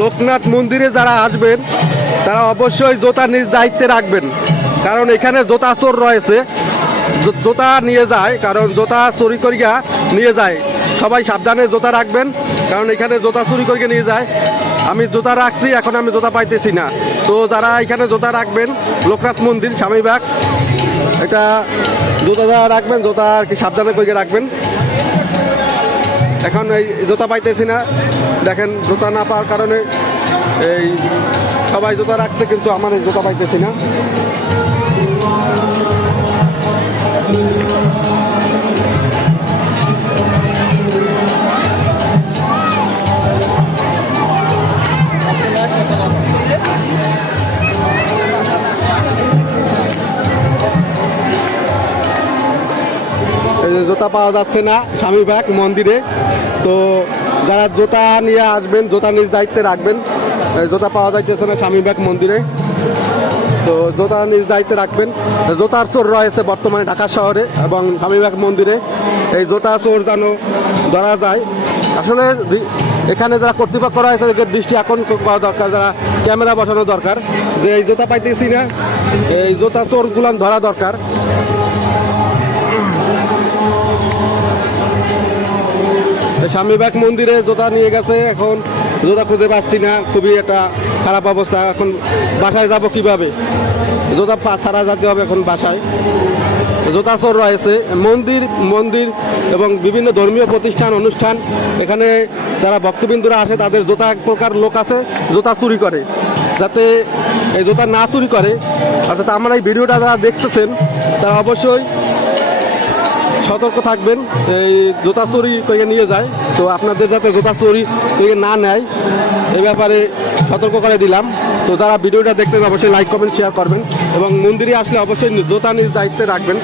লোকনাথ মন্দিরে যারা আসবেন তারা অবশ্যই জুতা নিজ দায়িত্বে রাখবেন, কারণ এখানে জুতা চোর রয়েছে, জুতা নিয়ে যায়, কারণ জুতা চুরি করিয়া নিয়ে যায়। সবাই সাবধানে জুতা রাখবেন, কারণ এখানে জুতা চুরি করিয়া নিয়ে যায়। আমি জুতা রাখছি, এখন আমি জুতা পাইতেছি না। তো যারা এখানে জুতা রাখবেন, লোকনাথ মন্দির স্বামীবাগ, এটা জুতা যারা রাখবেন জুতা আর কি সাবধানে করিয়া রাখবেন। এখন এই জুতা পাইতেছি না, দেখেন জুতা না পাওয়ার কারণে এই সবাই জুতা রাখছে, কিন্তু আমার এই জুতা পাইতেছি না। জুতা পাওয়া যাচ্ছে না স্বামীবাগ মন্দিরে। তো যারা জুতা নিয়ে আসবেন জুতা নিজ দায়িত্বে রাখবেন। জুতা পাওয়া যাইতেছে না স্বামীবাগ মন্দিরে, তো জুতা নিজ দায়িত্বে রাখবেন। জুতার চোর রয়েছে বর্তমানে ঢাকা শহরে এবং স্বামীবাগ মন্দিরে। এই জুতা চোর যেন ধরা যায়। আসলে এখানে যারা কর্তৃপক্ষ রয়েছে এদের দৃষ্টি আকর্ষণ করা দরকার, যারা ক্যামেরা বসানো দরকার, যে এই জুতা পাইতেছি না, এই জুতা চোরগুলো ধরা দরকার। স্বামীবাগ মন্দিরে জুতা নিয়ে গেছে, এখন জুতা খুঁজে পাচ্ছি না, খুবই একটা খারাপ অবস্থা। এখন বাসায় যাব কিভাবে? জুতা ছাড়া যেতে হবে এখন বাসায়। জুতা চোর রয়েছে মন্দির এবং বিভিন্ন ধর্মীয় প্রতিষ্ঠান অনুষ্ঠান, এখানে যারা ভক্তবৃন্দরা আসে তাদের জুতা এক প্রকার লোক আছে জুতা চুরি করে, যাতে এই জুতা না চুরি করে। অর্থাৎ আমার এই ভিডিওটা যারা দেখতেছেন তারা অবশ্যই সতর্ক থাকবেন, এই জুতা চুরি করে নিয়ে যায়। তো আপনাদের যাতে জুতা চুরি করে না নেয় এই ব্যাপারে সতর্ক করে দিলাম। তো যারা ভিডিওটা দেখতেন অবশ্যই লাইক কমেন্ট শেয়ার করবেন এবং মন্দিরে আসলে অবশ্যই জুতা নিজ দায়িত্বে রাখবেন।